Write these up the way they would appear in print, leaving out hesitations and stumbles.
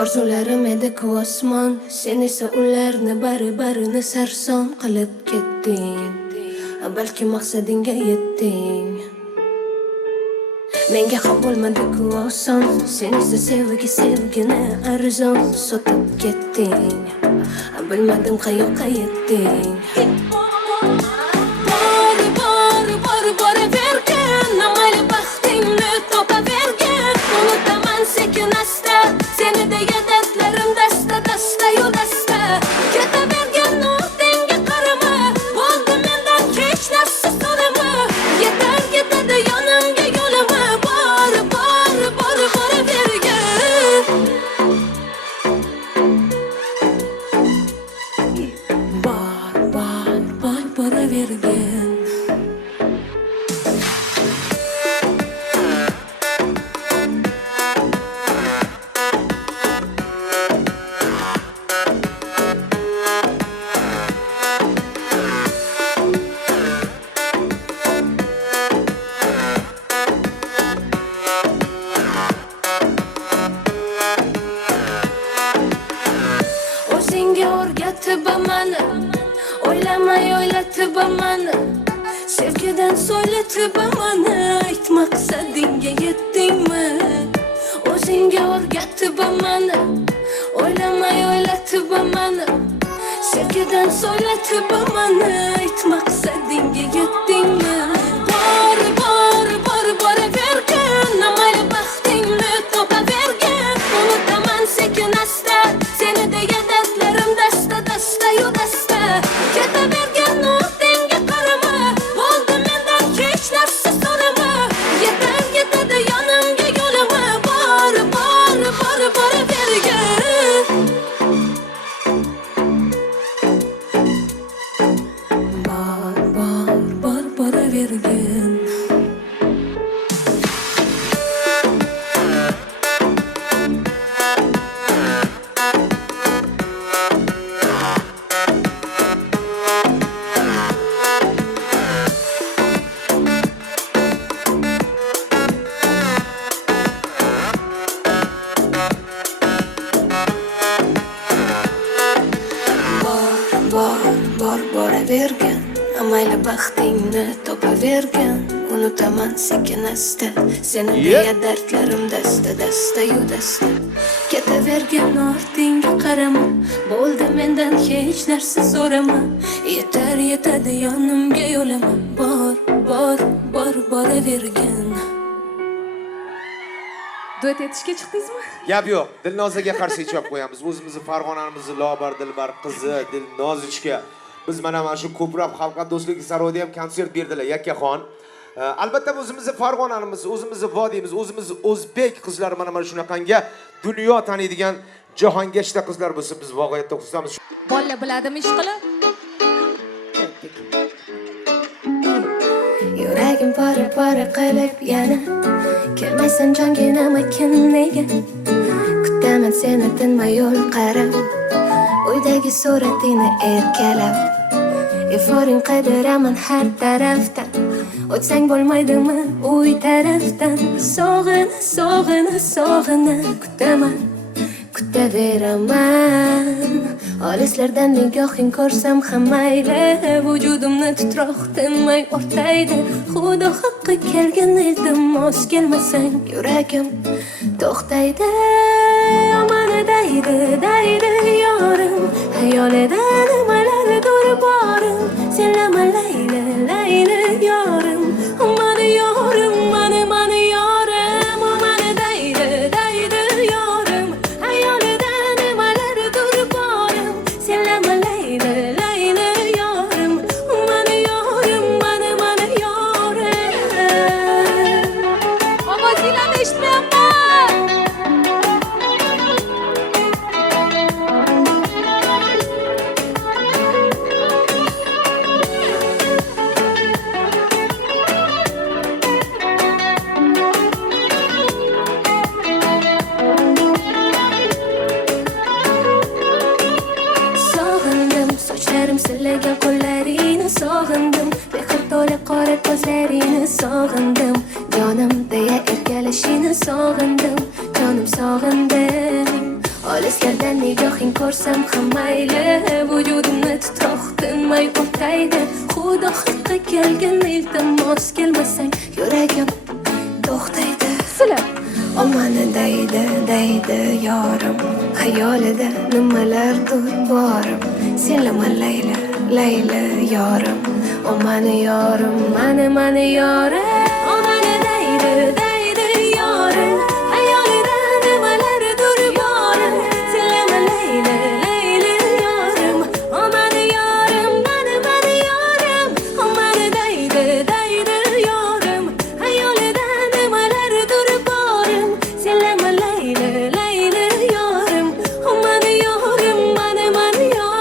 Orzularim edi osmon, sen esa ularni bari-barini sarson qilib ketding. Balki maqsadingga yetding. Menga ham bo'lmadi-ku oson, sen esa sevgini arzon sotib ketding. Bilmadim qayoqqa yetding. Boravergin, mayli baxtingni topavergin. Unutaman sekin asta, seni deya dardlarim dasta-yu dasta. Ketavergin, ortingga qarama, bo'ldi mendan hech narsa so'rama. Yetar yetadi yonimga yo'lama, boravergin. Boravergin. O'zingga o'rgatib mani, o'ylamay o'ylatib mani, sevgidan so'ylatib mani, ayt maqsadingga yetdingmi? O'zingga o'rgatib mani, o'ylamay o'ylatib mani, sevgidan so'ylatib mani, ayt maqsadingga yetdingmi? Boravergin, mayli baxtingni topavergin. Unutaman sekin asta, seni deya dardlarim dasta-yu dasta. Ketavergin, ortingga qarama, bo'ldi mendan hech narsa so'rama. Yetar yetadi yonimga yo'lama, boravergin. Boravergin. Boravergin, mayli baxtingni topavergin. Unutaman sekin asta, seni deya dardlarim dasta-yu dasta. Ketavergin, ortingga qarama, bo'ldi mendan hech narsa so'rama. Yetar yetadi yonimga yo'lama, boravergin. Duet etishga chiqdingizmi? Gap yo'q. Dilnozaga qarshi chop qo'yamiz. O'zimizni Farg'onamizni Lobar Dilbar qizi Dilnozichga biz mana shu ko'proq xalqqa do'stlik saroyida ham konsert berdilar Yakkaxon. Albatta o'zimizni Farg'onamiz, o'zimizni vodiymiz, o'zimiz o'zbek qizlari mana shunaqanga dunyo taniydigan jahongashta qizlar bo'lsa biz voqeatda xursandmiz. Bolla biladimi ish qilib? Yuragim pora qilib yana kelmaysan jonginamakin nega? Kutaman seni tinmay yo'l qarab, uydagi suratingni erkalab. Iforing qidiraman har tarafdan, o'tsang bo'lmaydimi uy tarafdan? Sog'ina kutaveraman. Olislardan nigohing ko'rsam ham mayli, vujudimni titroq tinmay o'rtaydi. Xudo haqqi kelgan iltimos, kelmasang yuragim to'xtaydi. Amanidaydi yorim, hayolida nimalardir borim. Senlama layli yorim, mani yorim, mani yorim. Amanidaydi yorim, hayolida nimalardir borim. Senlama layli yorim, mani yorim, mani yorim. Ovozinglarni eshitmayapman. Silagan qo'llaringni sog'indim, mehr to'la qora ko'zlaringni sog'indim, jonim deya erkalashingni sog'indim, jonim sog'indim. olislardan nigohing ko'rsam ham mayli, vujudimni titroq tinmay o'taydi. Xudo haqqi kelgan iltimos, kelmasang yuragim to'xtaydi. Sizlar O mani deydi yorim, xayolida nimalardir borim. Senlama Layla, Layla yorim. O mani yorim, mani yorim. O mani deydi yorim, xayolida nimalardir borim. Senlama Layla, Layla yorim. O mani yorim, mani yorim. O mani deydi yorim, xayolida nimalardir borim. Senlama Layla, Layla yorim. O mani yorim, mani yorim.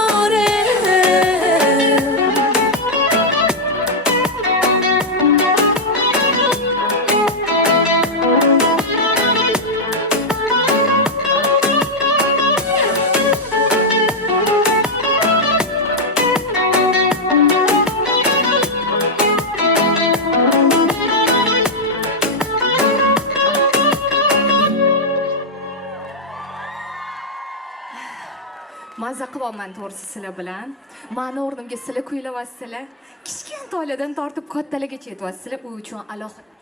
Mazza qilyapman to'g'risi sizlar bilan. Mani o'rnimga sizlar kuylayapsizlar. Kichkina toladan tortib kattalargacha yetyapsizlar. U uchun alohida